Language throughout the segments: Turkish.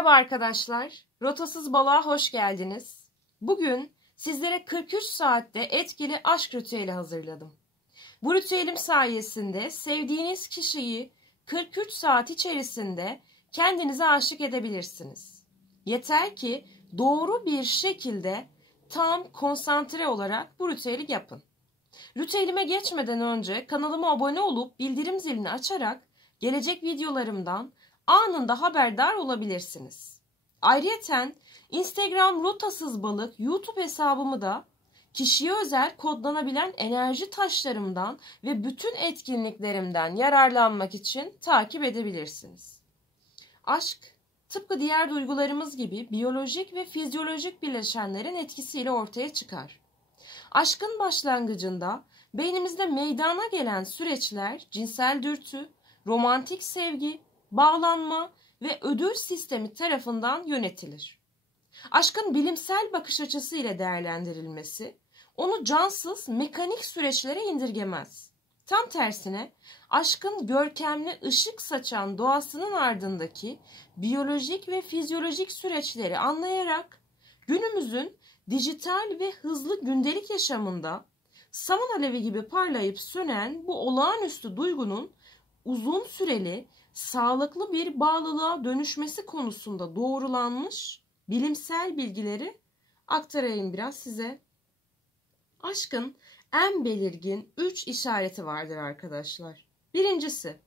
Merhaba arkadaşlar, Rotasız Balığa hoş geldiniz. Bugün sizlere 43 saatte etkili aşk ritüeli hazırladım. Bu ritüelim sayesinde sevdiğiniz kişiyi 43 saat içerisinde kendinize aşık edebilirsiniz. Yeter ki doğru bir şekilde tam konsantre olarak bu ritüeli yapın. Ritüelime geçmeden önce kanalıma abone olup bildirim zilini açarak gelecek videolarımdan anında haberdar olabilirsiniz. Ayrıyeten Instagram Rotasız Balık YouTube hesabımı da kişiye özel kodlanabilen enerji taşlarımdan ve bütün etkinliklerimden yararlanmak için takip edebilirsiniz. Aşk, tıpkı diğer duygularımız gibi biyolojik ve fizyolojik bileşenlerin etkisiyle ortaya çıkar. Aşkın başlangıcında beynimizde meydana gelen süreçler cinsel dürtü, romantik sevgi, bağlanma ve ödül sistemi tarafından yönetilir. Aşkın bilimsel bakış açısı ile değerlendirilmesi onu cansız, mekanik süreçlere indirgemez. Tam tersine aşkın görkemli ışık saçan doğasının ardındaki biyolojik ve fizyolojik süreçleri anlayarak günümüzün dijital ve hızlı gündelik yaşamında saman alevi gibi parlayıp sönen bu olağanüstü duygunun uzun süreli, sağlıklı bir bağlılığa dönüşmesi konusunda doğrulanmış bilimsel bilgileri aktarayım biraz size. Aşkın en belirgin 3 işareti vardır arkadaşlar. Birincisi,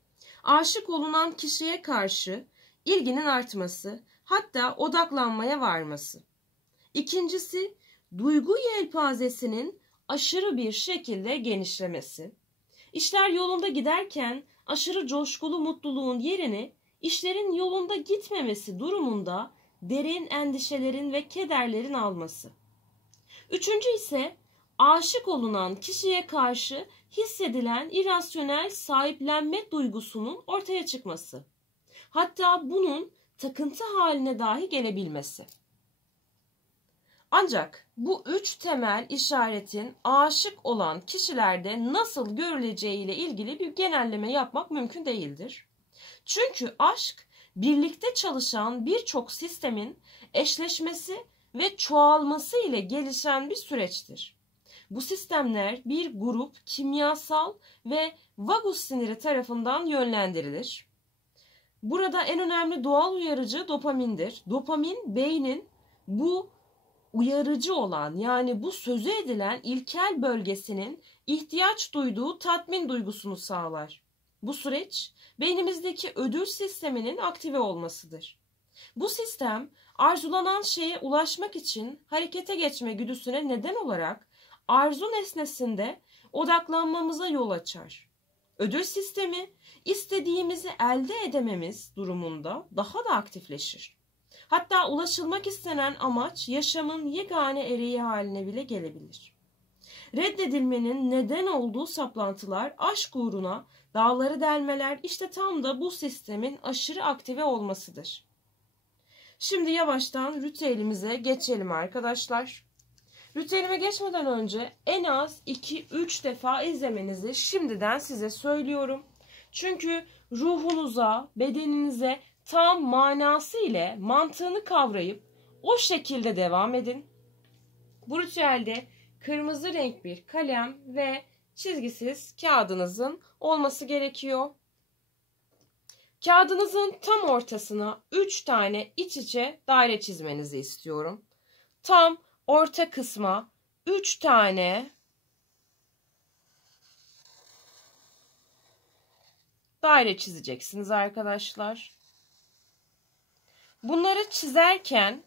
aşık olunan kişiye karşı ilginin artması, hatta odaklanmaya varması. İkincisi, duygu yelpazesinin aşırı bir şekilde genişlemesi. İşler yolunda giderken aşırı coşkulu mutluluğun yerini işlerin yolunda gitmemesi durumunda derin endişelerin ve kederlerin alması. Üçüncü ise aşık olunan kişiye karşı hissedilen irrasyonel sahiplenme duygusunun ortaya çıkması. Hatta bunun takıntı haline dahi gelebilmesi. Ancak bu 3 temel işaretin aşık olan kişilerde nasıl görüleceğiyle ilgili bir genelleme yapmak mümkün değildir. Çünkü aşk birlikte çalışan birçok sistemin eşleşmesi ve çoğalması ile gelişen bir süreçtir. Bu sistemler bir grup kimyasal ve vagus siniri tarafından yönlendirilir. Burada en önemli doğal uyarıcı dopamindir. Dopamin beynin bu uyarıcı olan, yani bu sözü edilen ilkel bölgesinin ihtiyaç duyduğu tatmin duygusunu sağlar. Bu süreç beynimizdeki ödül sisteminin aktive olmasıdır. Bu sistem arzulanan şeye ulaşmak için harekete geçme güdüsüne neden olarak arzu nesnesinde odaklanmamıza yol açar. Ödül sistemi istediğimizi elde edememiz durumunda daha da aktifleşir. Hatta ulaşılmak istenen amaç yaşamın yegane ereği haline bile gelebilir. Reddedilmenin neden olduğu saplantılar, aşk uğruna dağları delmeler işte tam da bu sistemin aşırı aktive olmasıdır. Şimdi yavaştan ritüelimize geçelim arkadaşlar. Ritüelime geçmeden önce en az 2-3 defa izlemenizi şimdiden size söylüyorum. Çünkü ruhunuza, bedeninize tam manası ile mantığını kavrayıp o şekilde devam edin. Bu ritüelde kırmızı renk bir kalem ve çizgisiz kağıdınızın olması gerekiyor. Kağıdınızın tam ortasına 3 tane iç içe daire çizmenizi istiyorum. Tam orta kısma 3 tane daire çizeceksiniz arkadaşlar. Bunları çizerken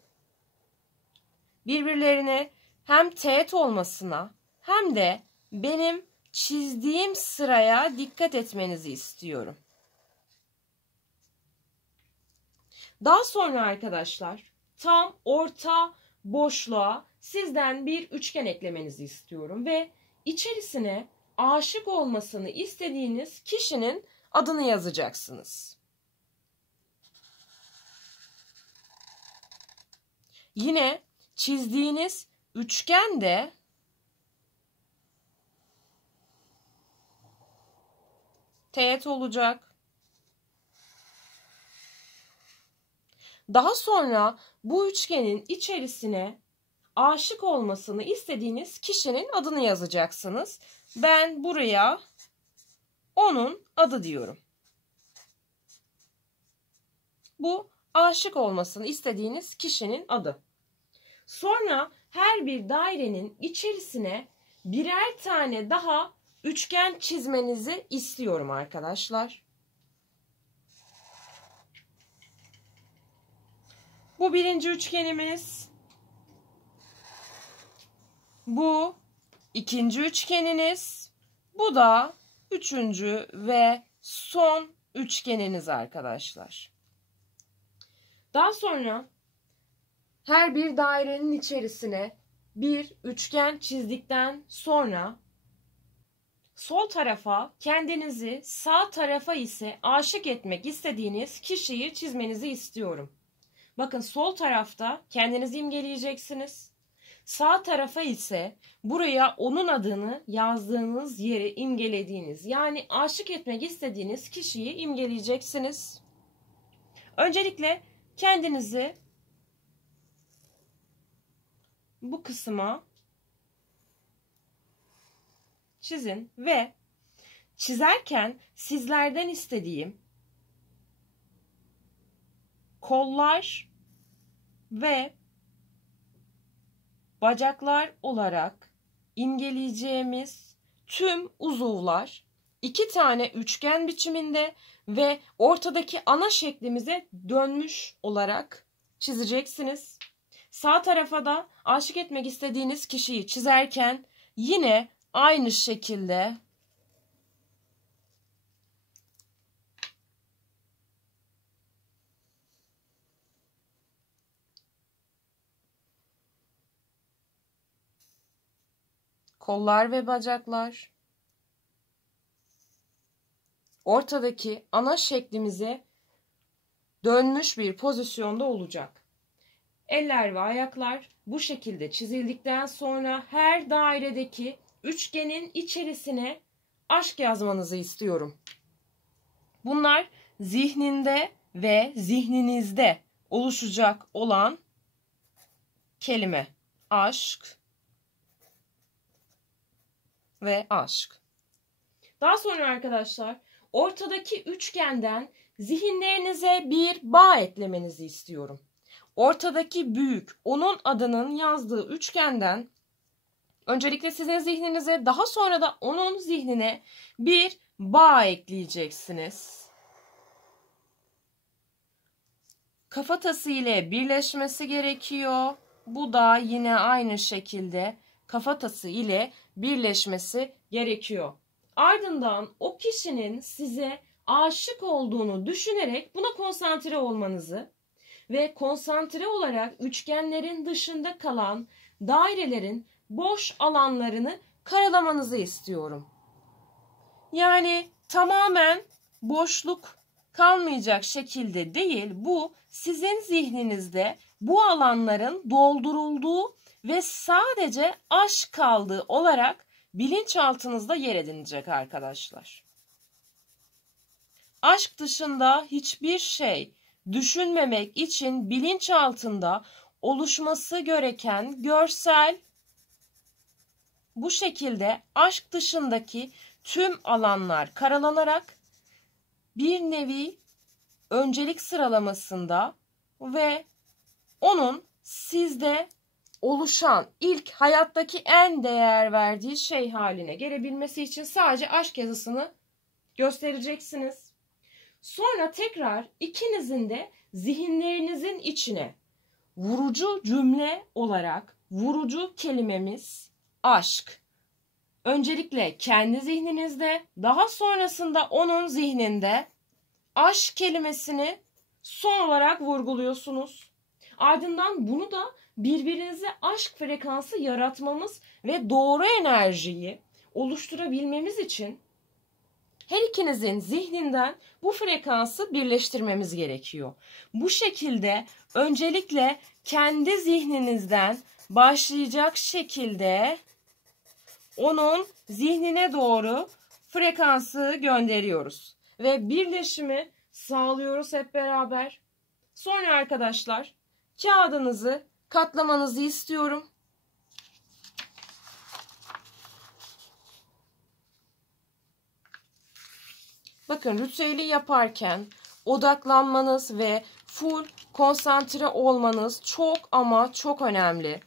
birbirlerine hem teğet olmasına hem de benim çizdiğim sıraya dikkat etmenizi istiyorum. Daha sonra arkadaşlar tam orta boşluğa sizden bir üçgen eklemenizi istiyorum ve içerisine aşık olmasını istediğiniz kişinin adını yazacaksınız. Yine çizdiğiniz üçgen de teğet olacak. Daha sonra bu üçgenin içerisine aşık olmasını istediğiniz kişinin adını yazacaksınız. Ben buraya onun adı diyorum. Bu aşık olmasını istediğiniz kişinin adı. Sonra her bir dairenin içerisine birer tane daha üçgen çizmenizi istiyorum arkadaşlar. Bu birinci üçgenimiz. Bu ikinci üçgeniniz. Bu da üçüncü ve son üçgeniniz arkadaşlar. Daha sonra her bir dairenin içerisine bir üçgen çizdikten sonra sol tarafa kendinizi, sağ tarafa ise aşık etmek istediğiniz kişiyi çizmenizi istiyorum. Bakın sol tarafta kendinizi imgeleyeceksiniz. Sağ tarafa ise buraya onun adını yazdığınız yeri imgelediğiniz, yani aşık etmek istediğiniz kişiyi imgeleyeceksiniz. Öncelikle kendinizi bu kısma çizin ve çizerken sizlerden istediğim kollar ve bacaklar olarak imgeleyeceğimiz tüm uzuvlar 2 tane üçgen biçiminde ve ortadaki ana şeklimize dönmüş olarak çizeceksiniz. Sağ tarafa da aşık etmek istediğiniz kişiyi çizerken yine aynı şekilde kollar ve bacaklar ortadaki ana şeklimize dönmüş bir pozisyonda olacak. Eller ve ayaklar bu şekilde çizildikten sonra her dairedeki üçgenin içerisine aşk yazmanızı istiyorum. Bunlar zihninde ve zihninizde oluşacak olan kelime. Aşk ve aşk. Daha sonra arkadaşlar ortadaki üçgenden zihinlerinize bir bağ eklemenizi istiyorum. Ortadaki büyük, onun adının yazdığı üçgenden öncelikle sizin zihninize, daha sonra da onun zihnine bir bağ ekleyeceksiniz. Kafatası ile birleşmesi gerekiyor. Bu da yine aynı şekilde kafatası ile birleşmesi gerekiyor. Ardından o kişinin size aşık olduğunu düşünerek buna konsantre olmanızı ve konsantre olarak üçgenlerin dışında kalan dairelerin boş alanlarını karalamanızı istiyorum. Yani tamamen boşluk kalmayacak şekilde değil, bu sizin zihninizde bu alanların doldurulduğu ve sadece aşk kaldığı olarak bilinçaltınızda yer edinecek arkadaşlar. Aşk dışında hiçbir şey düşünmemek için bilinçaltında oluşması gereken görsel bu şekilde aşk dışındaki tüm alanlar karalanarak bir nevi öncelik sıralamasında ve onun sizde oluşan ilk hayattaki en değer verdiği şey haline gelebilmesi için sadece aşk yazısını göstereceksiniz. Sonra tekrar ikinizin de zihinlerinizin içine vurucu cümle olarak vurucu kelimemiz aşk. Öncelikle kendi zihninizde, daha sonrasında onun zihninde aşk kelimesini son olarak vurguluyorsunuz. Ardından bunu da birbirinize aşk frekansı yaratmamız ve doğru enerjiyi oluşturabilmemiz için her ikinizin zihninden bu frekansı birleştirmemiz gerekiyor. Bu şekilde öncelikle kendi zihninizden başlayacak şekilde onun zihnine doğru frekansı gönderiyoruz. Ve birleşimi sağlıyoruz hep beraber. Sonra arkadaşlar kağıdınızı katlamanızı istiyorum. Bakın ritüeli yaparken odaklanmanız ve full konsantre olmanız çok ama çok önemli.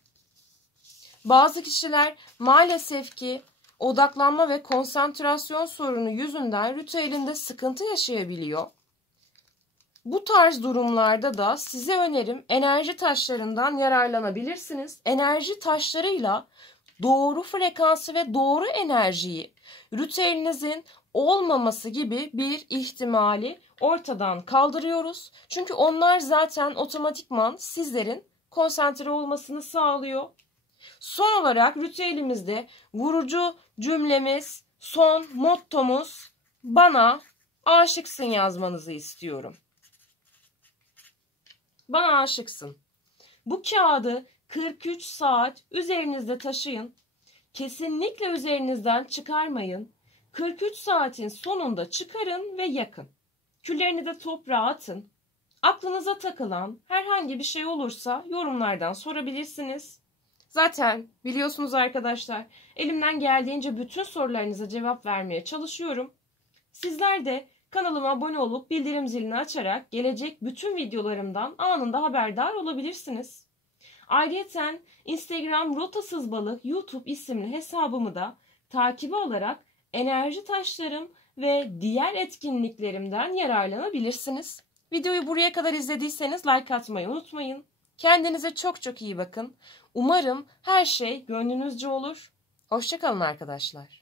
Bazı kişiler maalesef ki odaklanma ve konsantrasyon sorunu yüzünden ritüelinde sıkıntı yaşayabiliyor. Bu tarz durumlarda da size önerim enerji taşlarından yararlanabilirsiniz. Enerji taşlarıyla doğru frekansı ve doğru enerjiyi ritüelinizin olmaması gibi bir ihtimali ortadan kaldırıyoruz. Çünkü onlar zaten otomatikman sizlerin konsantre olmasını sağlıyor. Son olarak ritüelimizde vurucu cümlemiz, son mottomuz bana aşıksın yazmanızı istiyorum. Bana aşıksın. Bu kağıdı 43 saat üzerinizde taşıyın. Kesinlikle üzerinizden çıkarmayın. 43 saatin sonunda çıkarın ve yakın. Küllerini de toprağa atın. Aklınıza takılan herhangi bir şey olursa yorumlardan sorabilirsiniz. Zaten biliyorsunuz arkadaşlar, elimden geldiğince bütün sorularınıza cevap vermeye çalışıyorum. Sizler de kanalıma abone olup bildirim zilini açarak gelecek bütün videolarımdan anında haberdar olabilirsiniz. Ayrıca Instagram Rotasız Balık YouTube isimli hesabımı da takibe alarak enerji taşlarım ve diğer etkinliklerimden yararlanabilirsiniz. Videoyu buraya kadar izlediyseniz like atmayı unutmayın. Kendinize çok çok iyi bakın. Umarım her şey gönlünüzce olur. Hoşça kalın arkadaşlar.